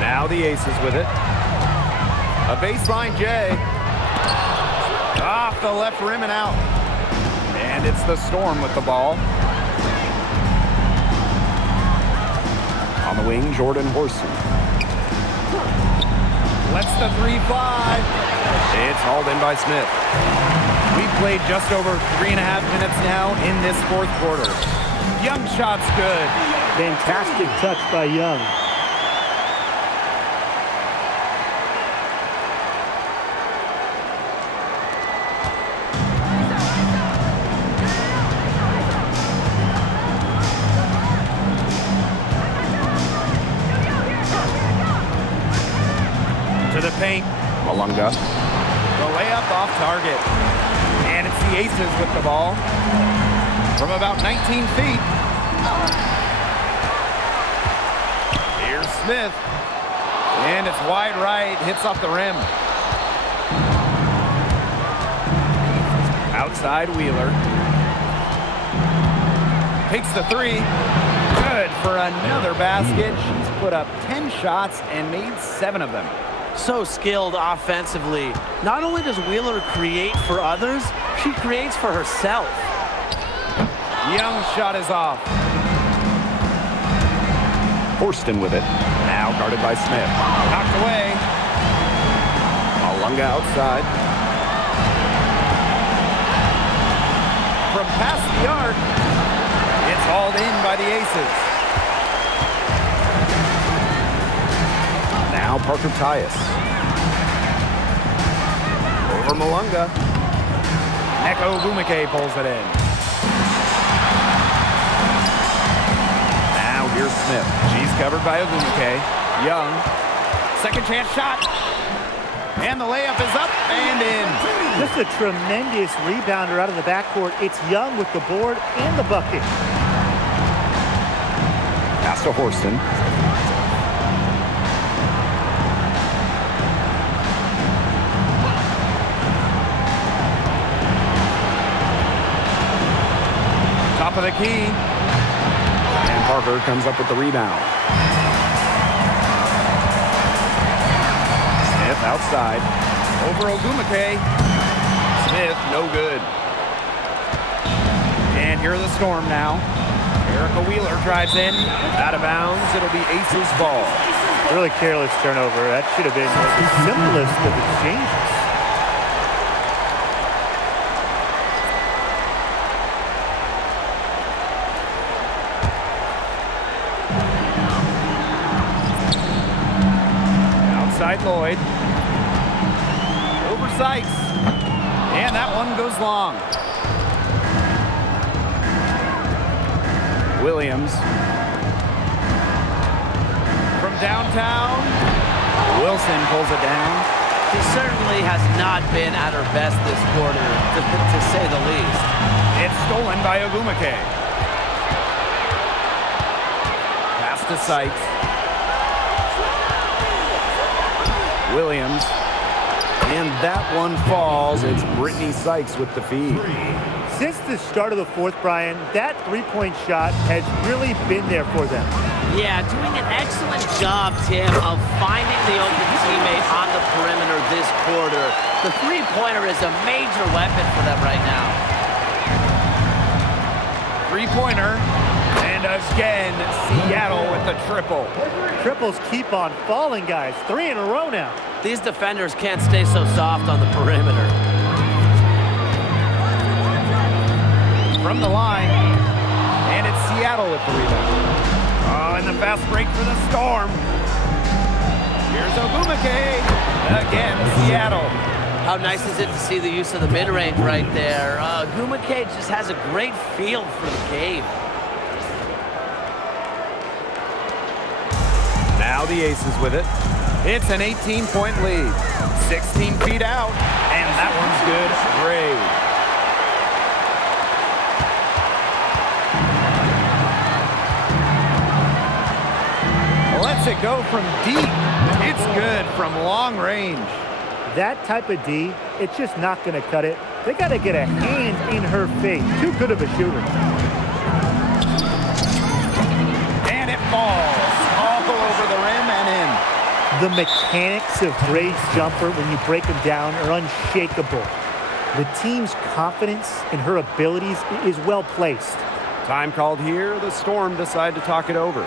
Now the Aces with it. A baseline J. Off the left rim and out. And it's the Storm with the ball. On the wing, Jordan Horston. Lets the three fly. It's hauled in by Smith. We've played just over 3.5 minutes now in this fourth quarter. Young shot's good. Fantastic touch by Young. To the paint. Malunga. The layup off target. And it's the Aces with the ball. From about 19 feet. Here's Smith. And it's wide right. Hits off the rim. Outside Wheeler. Takes the three. Good for another basket. She's put up 10 shots and made 7 of them. So skilled offensively. Not only does Wheeler create for others, she creates for herself. Young shot is off. Horston with it. Now guarded by Smith. Knocked away. Malunga outside. From past the arc, it's hauled in by the Aces. Now Parker Tyus. Over Malunga. Neko Ogumike pulls it in. Now here's Smith. She's covered by Ogumike. Young. Second chance shot. And the layup is up and in. Just a tremendous rebounder out of the backcourt. It's Young with the board and the bucket. Pass to Horston. Top of the key. And Parker comes up with the rebound. Smith outside. Over Ogumike. Smith, no good. And here are the Storm now. Erica Wheeler drives in. Out of bounds. It'll be Aces ball. Really careless turnover. That should have been the simplest of exchanges. Outside Loyd. Over Sykes. And that one goes long. Williams. From downtown. Wilson pulls it down. She certainly has not been at her best this quarter, to say the least. It's stolen by Ogumike. Pass to Sykes. Williams. And that one falls. It's Brittney Sykes with the feed. Since the start of the fourth, Brian, that three-point shot has really been there for them. Yeah, doing an excellent job, Tim, of finding the open teammate on the perimeter this quarter. The three-pointer is a major weapon for them right now. Three-pointer. And again, Seattle with the triple. Triples keep on falling, guys. 3 in a row now. These defenders can't stay so soft on the perimeter. From the line, and it's Seattle with the rebound. Oh, and the fast break for the Storm. Here's Ogumike. Again, Seattle. How nice is it to see the use of the mid-range right there? Ogumike just has a great feel for the game. Now the Aces with it. It's an 18-point lead. 16 feet out, and that one's good. Great. Lets it go from deep. It's good from long range. That type of D, it's just not going to cut it. They got to get a hand in her face. Too good of a shooter. And it falls all over the rim and in. The mechanics of Gray's jumper, when you break them down, are unshakable. The team's confidence in her abilities is well placed. Time called here. The Storm decide to talk it over.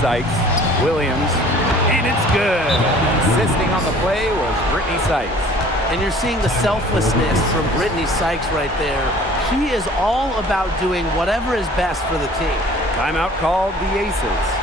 Sykes, Williams, and And it's good. Assisting on the play was Brittney Sykes. And you're seeing the selflessness from Brittney Sykes right there. She is all about doing whatever is best for the team. Timeout called the Aces.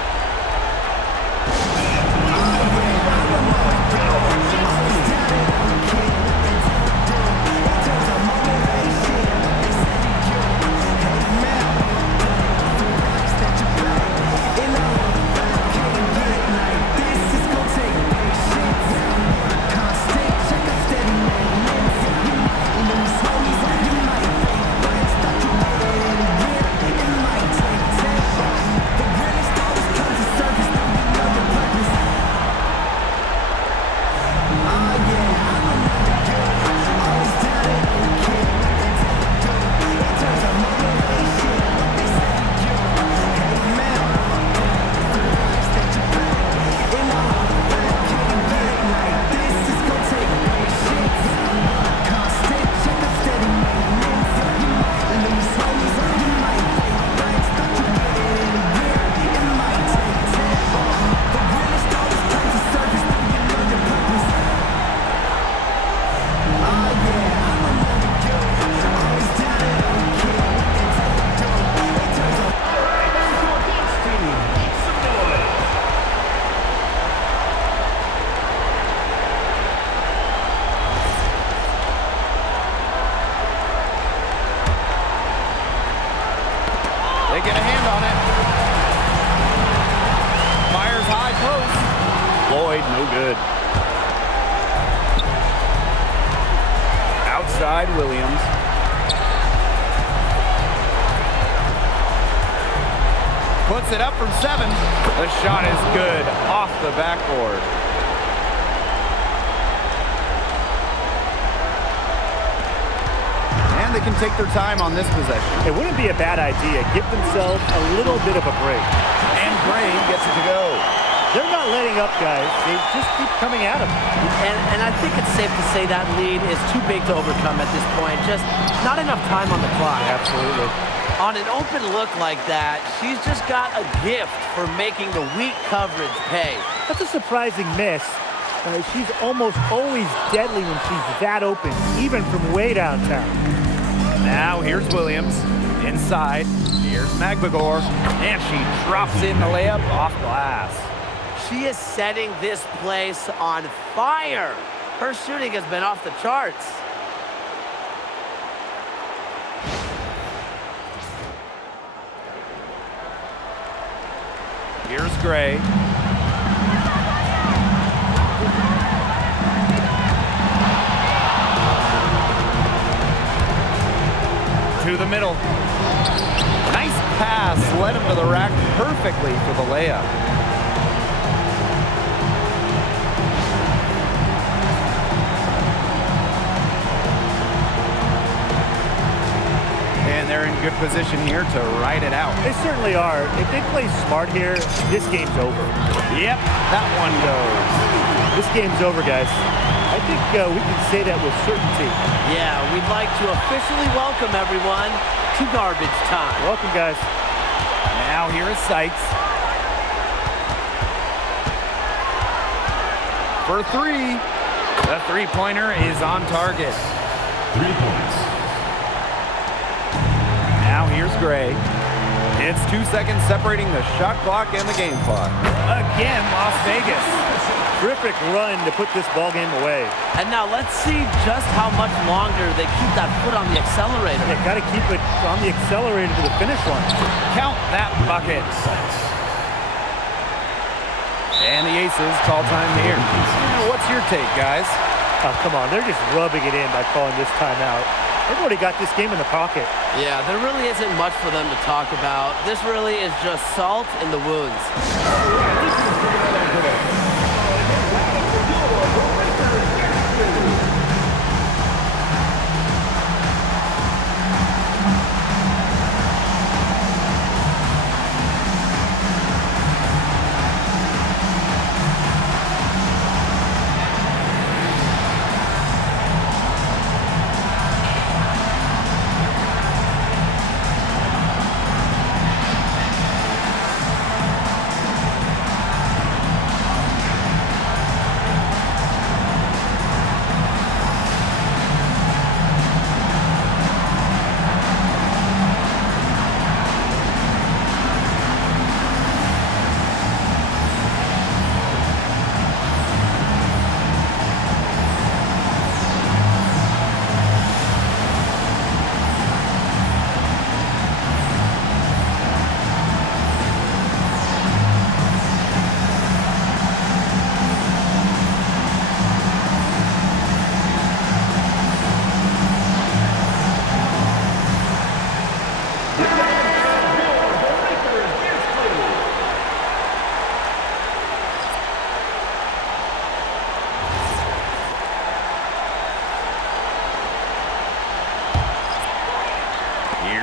They get a hand on it. Fires high post. Loyd, no good. Outside Williams. Puts it up from 7. The shot is good off the backboard. They can take their time on this possession. It wouldn't be a bad idea. Give themselves a little bit of a break. And Gray gets it to go. They're not letting up, guys. They just keep coming at them. And I think it's safe to say that lead is too big to overcome at this point. Just not enough time on the clock. Absolutely. On an open look like that, she's just got a gift for making the weak coverage pay. That's a surprising miss. She's almost always deadly when she's that open, even from way downtown. Now here's Williams. Inside. Here's Magbagor. And she drops in the layup off glass. She is setting this place on fire. Her shooting has been off the charts. Here's Gray. To the middle. Nice pass, led him to the rack perfectly for the layup. And they're in good position here to ride it out. They certainly are. If they play smart here, this game's over. Yep, that one goes. This game's over, guys. I think we can say that with certainty. Yeah, we'd like to officially welcome everyone to garbage time. Welcome, guys. Now here is Sykes. For 3. The three-pointer is on target. 3 points. Now here's Gray. It's 2 seconds separating the shot clock and the game clock. Again, Las Vegas. Terrific run to put this ball game away. And now let's see just how much longer they keep that foot on the accelerator. Yeah, got to keep it on the accelerator to the finish line. Count that bucket. And the Aces call time here. What's your take, guys? Oh, come on. They're just rubbing it in by calling this timeout. They've already got this game in the pocket. Yeah, there really isn't much for them to talk about. This really is just salt in the wounds.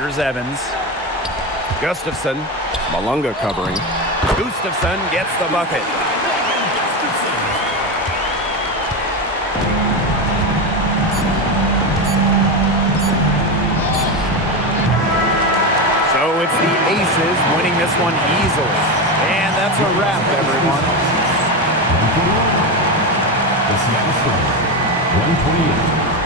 Here's Evans. Gustafson. Malunga covering. Gustafson gets the bucket. So it's the Aces winning this one easily. And that's a wrap, everyone. The Seattle Storm, 128.